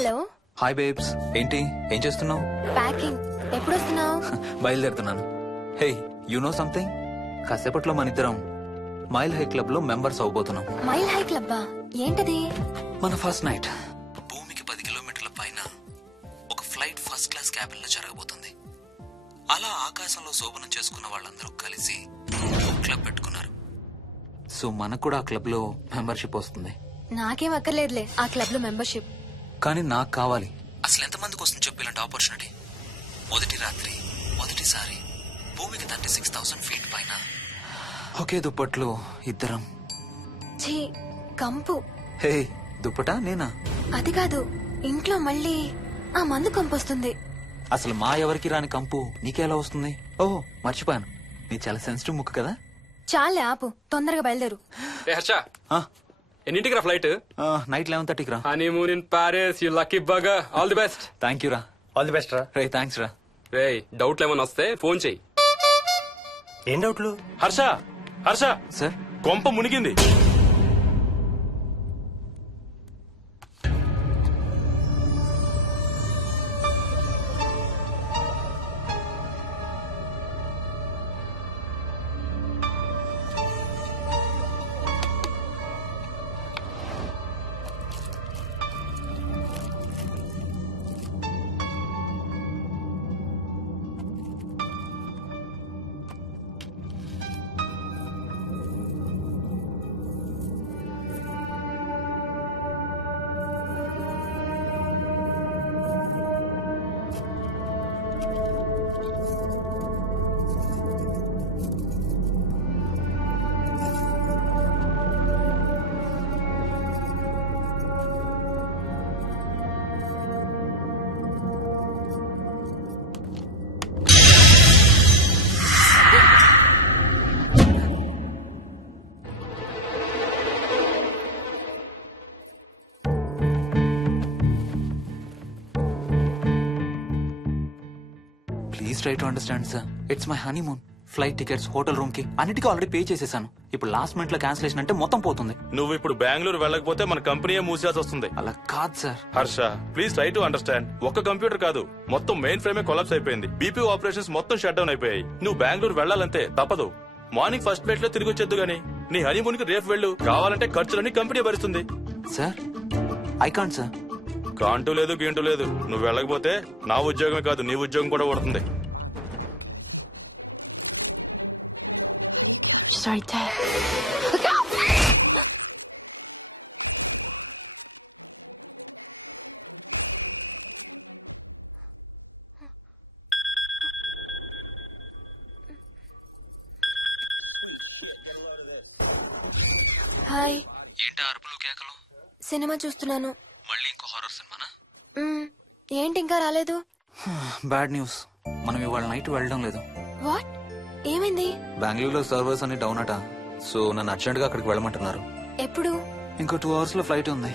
Hello. Hi babes, ఏంటి ఏం చేస్తున్నావు? ప్యాకింగ్. ఎప్పుడు వస్తున్నావు? బయలుదేరుతున్నాను. Hey, you know something? కాసేపట్లో మన ఇద్దరం మైల్ హై క్లబ్ లో మెంబర్స్ అవబోతున్నాం. మైల్ హై క్లబ్బా? ఏంటది? మన ఫస్ట్ నైట్ భూమికి 10 కిలోమీటర్ల పైన ఒక ఫ్లైట్ ఫస్ట్ క్లాస్ క్యాబిన్ లో జరగబోతుంది. అలా ఆకాశంలో శోభనం చేసుకున్న వాళ్ళందరూ కలిసి ఒక క్లబ్ పెట్టుకున్నారు. సో మనకు కూడా ఆ క్లబ్ లో మెంబర్షిప్ వస్తుంది. నాకేం అక్కర్లేదులే ఆ క్లబ్ లో మెంబర్షిప్. కానీ నాకు కావాలి. అసలు ఎంతమందికి వస్తుంది చెప్పు ఇలాంటి ఆపర్చునిటీ? మొదటి రాత్రి మొదటిసారి భూమికి 36,000 ఫీట్ పైన ఒకే దుప్పట్లో ఇద్దరం. ఛీ, కంపు. హే, దుప్పటా నేనా? అది కాదు, ఇంట్లో మళ్ళీ ఆ మందు కంపు వస్తుంది. అసలు మా ఎవరికి రాని కంపు నీకెలా వస్తుంది? ఓహో, మర్చిపోయాను, నీ చాలా సెన్సిటివ్ ముక్కు కదా. చాలే ఆపు, తొందరగా బయలుదేరు. హర్ష, ఎన్నింటికి రా ఫ్లైట్? నైట్ 11:30కి రా. Honeymoon in Paris, you lucky bugger. All the best. Thank you రా. ఆల్ ది బెస్ట్ రా. రే, థ్యాంక్స్ రా. రే, డౌట్లు ఏమైనా వస్తే ఫోన్ చెయ్యి. ఏం డౌట్లు? హర్ష, హర్ష, సార్, కొంప మునిగింది. Please try to understand sir. It's my honeymoon. Flight tickets, hotel room కి అన్నిటికీ ఆల్రెడీ పే చేసేసాను. ఇప్పుడు లాస్ట్ మినిట్ లో క్యాన్సిలేషన్ అంటే మొత్తం పోతుంది. నువ్వు ఇప్పుడు బెంగళూరు వెళ్ళకపోతే మన కంపెనీయే మూసేయాల్సి వస్తుంది. అలా కాదు sir. Harsha, please try to understand. ఒక్క కంప్యూటర్ కాదు, మొత్తం మెయిన్ ఫ్రేమే కొలాప్స్ అయిపోయింది. బీపీ ఆపరేషన్స్ మొత్తం షట్ డౌన్ అయిపోయాయి. నువ్వు బెంగళూరు వెళ్ళాలంతే, తప్పదు. మార్నింగ్ ఫస్ట్ ఫ్లైట్ లో తిరిగి వచ్చేద్దు గానీ నీ హనీమూన్ కి రేపు వెళ్ళు. కావాలంటే ఖర్చులన్నీ కంపెనీ భరిస్తుంది. Sir, I can't sir. కాంటూ లేదు, గీంటూ లేదు. నువ్వు వెళ్ళకపోతే నా ఉద్యోగమే కాదు, నీ ఉద్యోగం కూడా పడుతుంది. Right there. హాయ్. ఏంటి అరుపులు కేకలు? సినిమా చూస్తున్నాను. మళ్ళీ ఇంకో హారర్ సినిమానా? ఏంటి ఇంకా రాలేదు? బ్యాడ్ న్యూస్, మనం ఇవాళ నైట్ వెళ్ళడం లేదు. వాట్? ఏమైంది? బెంగళూరులో సర్వర్స్ అన్ని డౌన్ అట. సో నన్ను అర్జెంట్ గా అక్కడికి వెళ్ళమంటున్నారు. ఎప్పుడు? ఇంకో 2 hours లో ఫ్లైట్ ఉంది.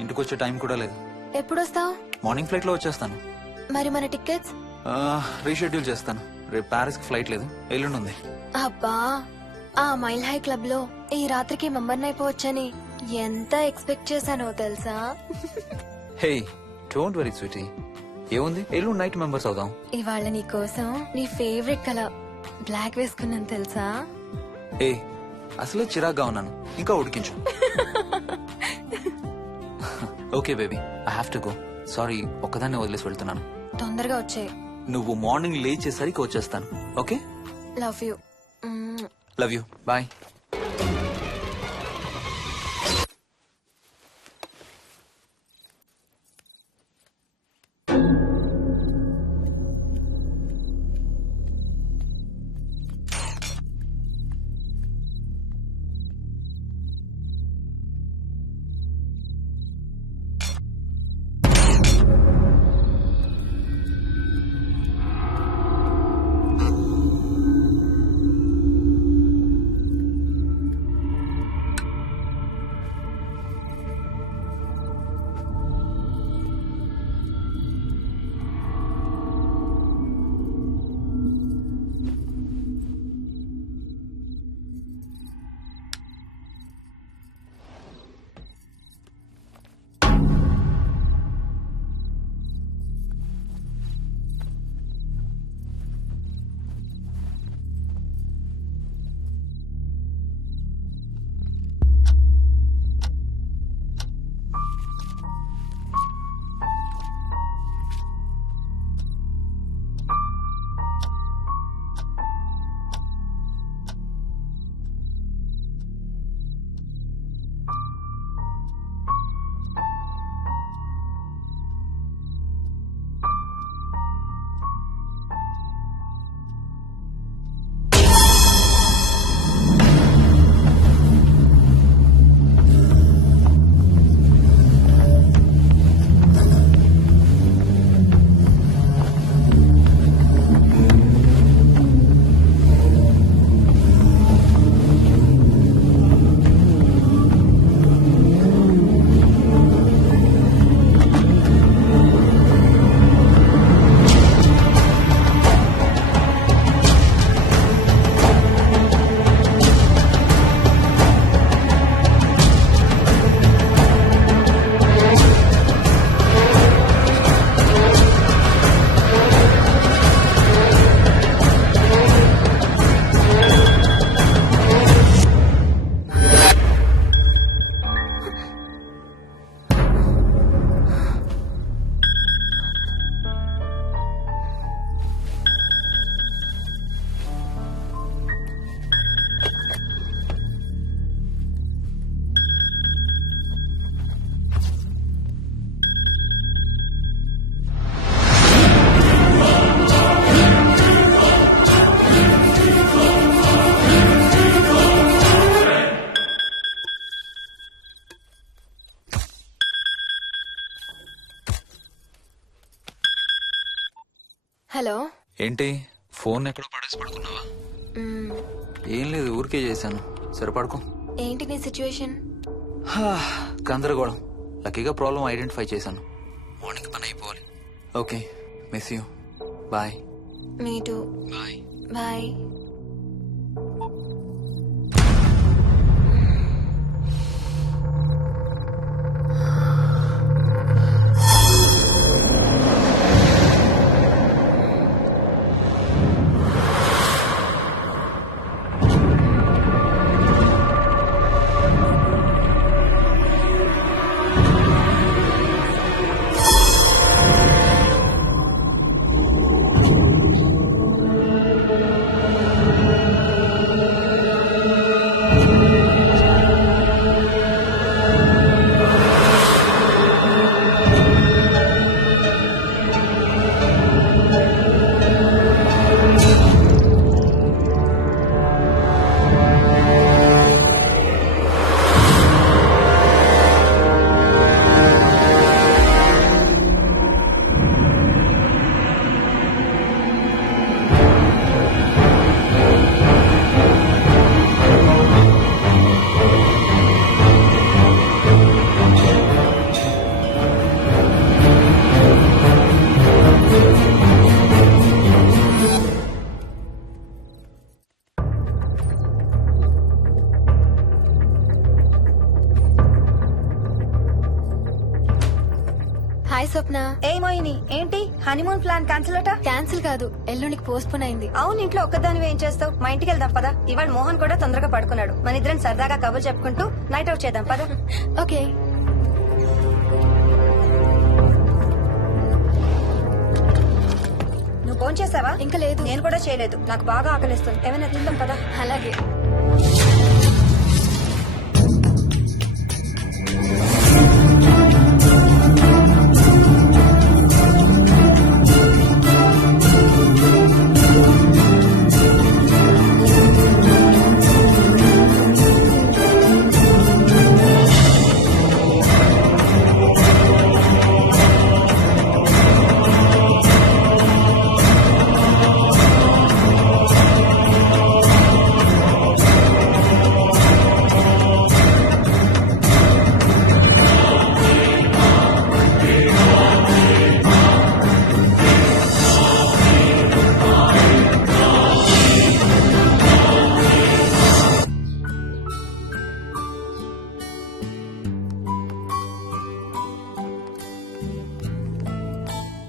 ఇంటికి వచ్చే టైం కూడా లేదు. ఎప్పుడు వస్తావు? మార్నింగ్ ఫ్లైట్ లో వచ్చేస్తాను. మరి మన టికెట్స్? రీషెడ్యూల్ చేస్తాను. రేపు ప్యారిస్ కి ఫ్లైట్ లేదు, ఎల్లుండి ఉంది. అబ్బా, ఆ మైల్ హై క్లబ్ లో ఈ రాత్రికి మెంబర్ అయిపోవచ్చని ఎంత ఎక్స్పెక్ట్ చేశానో తెలుసా? హే, డోంట్ వరీ స్వీటీ. ఏముంది, ఎల్లుండి నైట్ మెంబర్స్ అవుదాం. ఇవాళ నీ కోసం నీ ఫేవరెట్ కలర్ బ్లాక్ వేసుకున్నాను తెలుసా? ఏ, అసలే చిరాగ్గా ఉన్నాను, ఇంకా ఉడికించు. Okay baby, I have to go. Sorry, ఒక్కదాన్ని వదిలేసి వెళ్తున్నాను. తొందరగా వచ్చే. నువ్వు మార్నింగ్ లేచేసరికి వచ్చేస్తాను. Okay? Love you. Love you, bye. Hello. ఏంటి ఫోన్ ఎక్కడో పడేసి పడుకున్నావా? మ్మ్. ఏం లేదు, ఊరికే చేశాను. సరే పడుకో. ఏంటి నీ సిచ్యువేషన్? గందరగోళం. లక్కీగా ప్రాబ్లం ఐడెంటిఫై చేశాను. మార్నింగ్ పని అయిపోవాలి. Okay, miss you. Bye. Me too. Bye. Bye. Hi Swapna. ఏమోయిని ఏంటి హనీమూన్ ప్లాన్ క్యాన్సిల్ అట? క్యాన్సిల్ కాదు, ఎల్లుండికి పోస్ట్ పోన్ అయింది. అవును, ఇంట్లో ఒక్కదానివి ఏం చేస్తావు? మా ఇంటికి వెళ్దాం పదా. ఇవాళ మోహన్ కూడా తొందరగా పడుకున్నాడు. మన ఇద్దరం సరదాగా కబుర్లు చెప్పుకుంటూ నైట్ అవుట్ చేద్దాం పదా. ఓకే. నువ్వు ఫోన్ చేసావా? ఇంకా లేదు. నేను కూడా చేయలేదు. నాకు బాగా ఆకలిస్తుంది. ఏమైనా తిందాం పదా. అలాగే.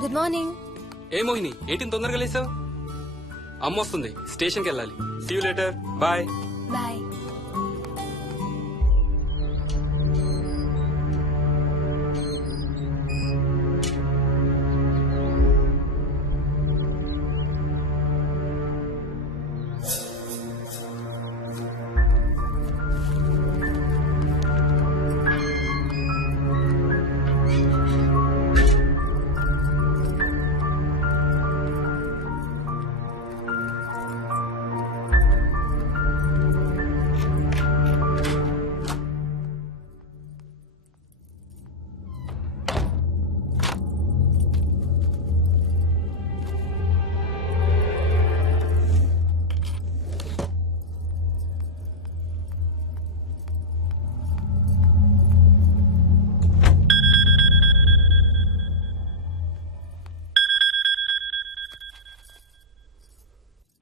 Good morning. ఏ మోహిని, ఏంటి తొందరగా లేసావు? అమ్మ వస్తుంది, స్టేషన్కి వెళ్ళాలి. See you later. Bye. Bye.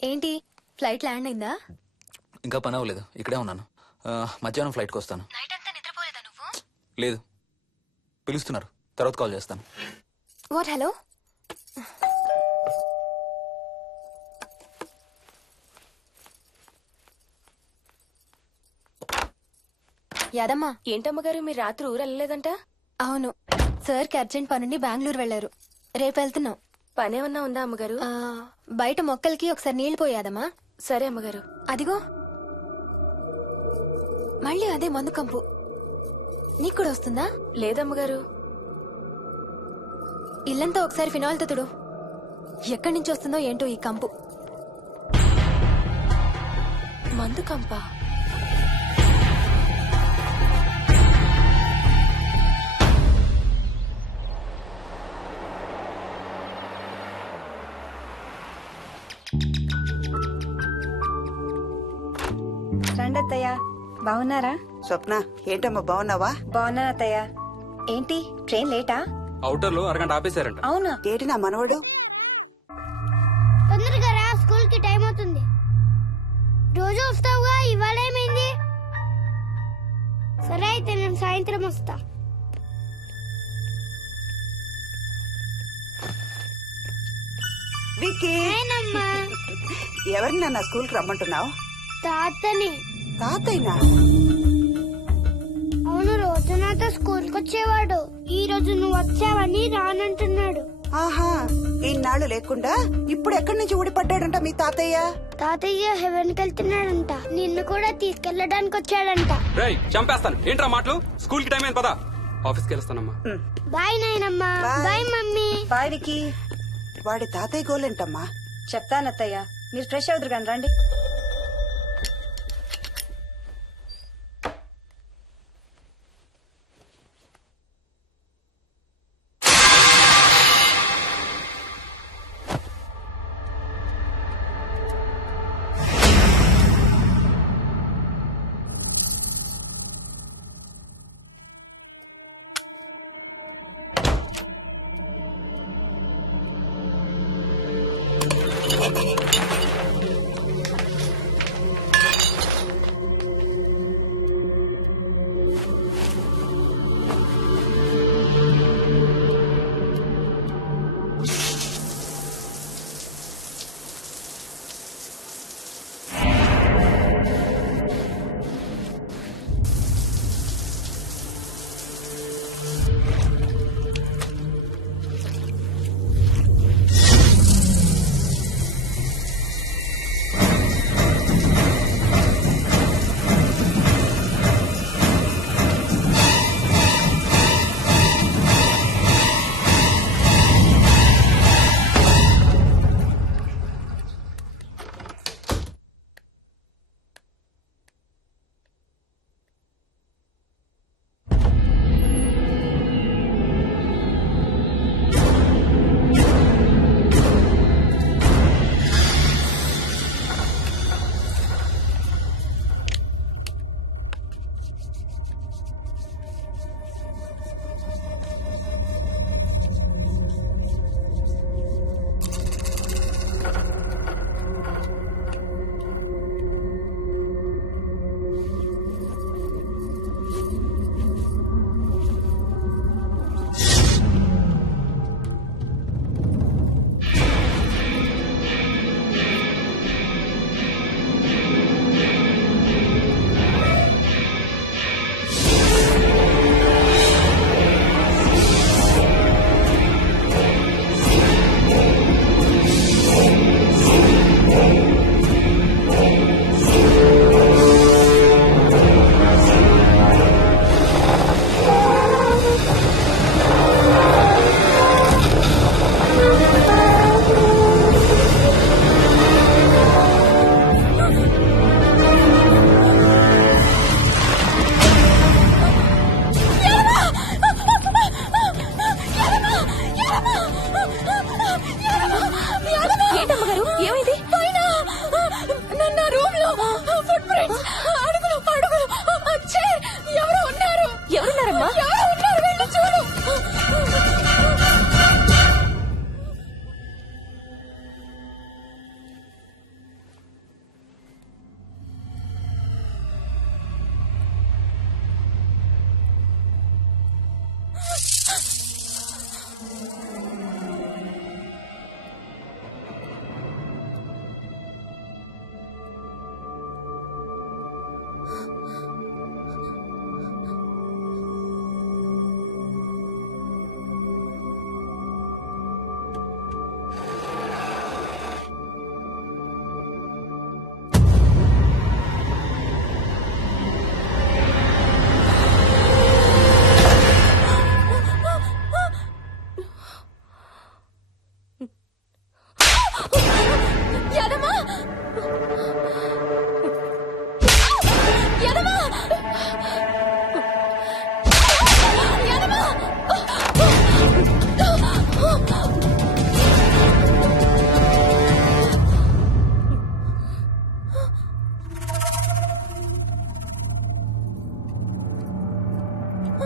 ఏంటి ఫ్లైట్ ల్యాండ్ అయిందా? ఇంకా పని అవ్వలేదు, ఇక్కడే ఉన్నాను. మధ్యాహ్నం ఫ్లైట్కి వస్తాను. నైట్ అంతా నిద్రపోలేదా నువ్వు? లేదు, పిలుస్తున్నారు, తర్వాత కాల్ చేస్తాను. వాట్? హలో. యాదమ్మా. ఏంటమ్మగారు మీరు రాత్రి ఊరు వెళ్ళలేదంట? అవును, సార్కి అర్జెంట్ పనుండి బెంగళూరు వెళ్లారు. రేపు వెళ్తున్నాం. పనేమన్నా ఉందా అమ్మగారు? బయట మొక్కలకి ఒకసారి నీళ్లు పోయాదమ్మా. సరే అమ్మగారు. అదిగో మళ్ళీ అదే మందు కంపు. నీకు కూడా వస్తుందా? లేదమ్మగారు. ఇల్లంతా ఒకసారి ఫినాయిల్తో తుడు. ఎక్కడి నుంచి వస్తుందో ఏంటో ఈ కంపు. మందు కంపా? అత్తయ్య బాగున్నారా? స్వప్న ఏంటమ్మా బాగున్నావా? బాగున్నాను అత్తయ్య. ఏంటి ట్రైన్ లేటా? అవుటర్ లో అరగంట ఆపేశారంట. అవునా? ఏంటి నా మనవడు? తొందరగా రా, స్కూల్ కి టైం అవుతుంది. రోజు వస్తావుగా, ఇవాళ ఏమైంది? సరే అయితే నేను సాయంత్రం వస్తా. విక్కీ నేనమ్మా ఎవరిని నాన్న స్కూల్ కి రమ్మంటున్నావు? తాతని. తాతయ్యనా? అవును, రోజు నాతో స్కూల్ కి వచ్చేవాడు. ఈ రోజు నువ్వు వచ్చావని రానంటున్నాడు. ఆహా, ఇన్నాళ్ళు లేకుండా ఇప్పుడు ఎక్కడి నుంచి ఊడిపడ్డాడంట మీ తాతయ్య? తాతయ్య హెవెన్ కి వెళ్తున్నాడంట. నిన్ను కూడా తీసుకెళ్లడానికి వచ్చాడంట. రేయ్ చంపేస్తాను. ఏంట్రా మాటలు? స్కూల్ కి టైం అయింది, పదా ఆఫీస్కి వెళ్ళొస్తానమ్మా. బాయ్ నాయనమ్మా. Bye. Bye mummy. Bye Vicky. వాడి తాతయ్య గోలేంటమ్మా? చెప్తానత్తయ్య, మీరు ఫ్రెష్ అవుతురు కానీ రండి.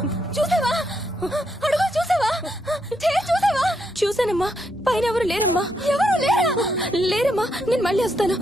చూసావా అడుగు చూసావా చూసావా? చూసానమ్మా, పైన ఎవరు లేరమ్మా. ఎవరు లేరా? లేరమ్మా, నేను మళ్ళీ వస్తాను.